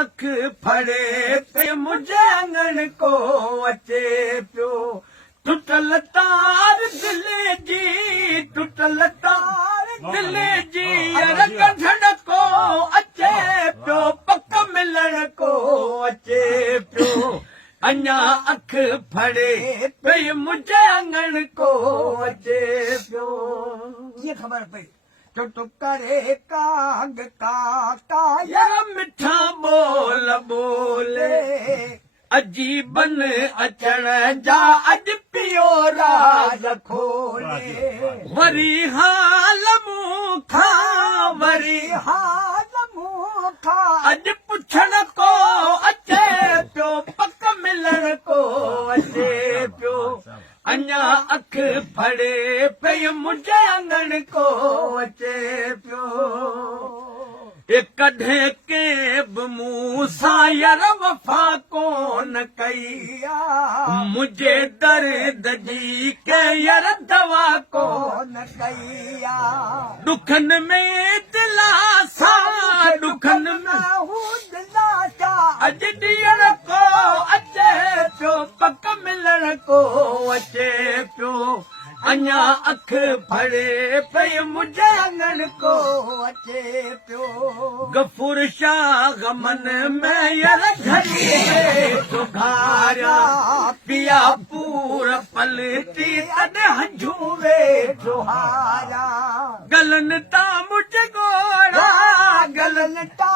अख फड़े पे मुझे आंगन को अचे पियो टुटल तार दिल जी टुटल तार दिल जी यार कढण को अचे पियो पक मिलण को अचे पियो अञा अख फड़े पे मुझे आंगन को अचे पियो ये खबर पई टुक करे काग काका यार मिठा बोल बोले अजीबन अचण जा अॼु पियो राज खोले वरी हाल मूंखां वरी हाल मूंखा अॼु पुछण को अचे पियो पक मिलण को अचे पियो अञा अख फड़े पे मुंहिंजे आंगन को अचे पियो कॾहिं के बि मूं सां यार वफ़ा कोन कई मुंहिंजे दर्द जी के यार दवा कोन कोन कईया ॾुखनि में दिलासा ॾुखनि में दिलासा अॼु ॾींहं को अचे पियो पक मिलण को अचे पियो अञा अख फड़े पे मुंहिंजे आंगन को अचे पियो गफूर शाह गमन में यार घड़ी सुघारा पिया पूर पलटी तॾ हंझूवे जोहारा गलन ता मुझ गोड़ा गलन ता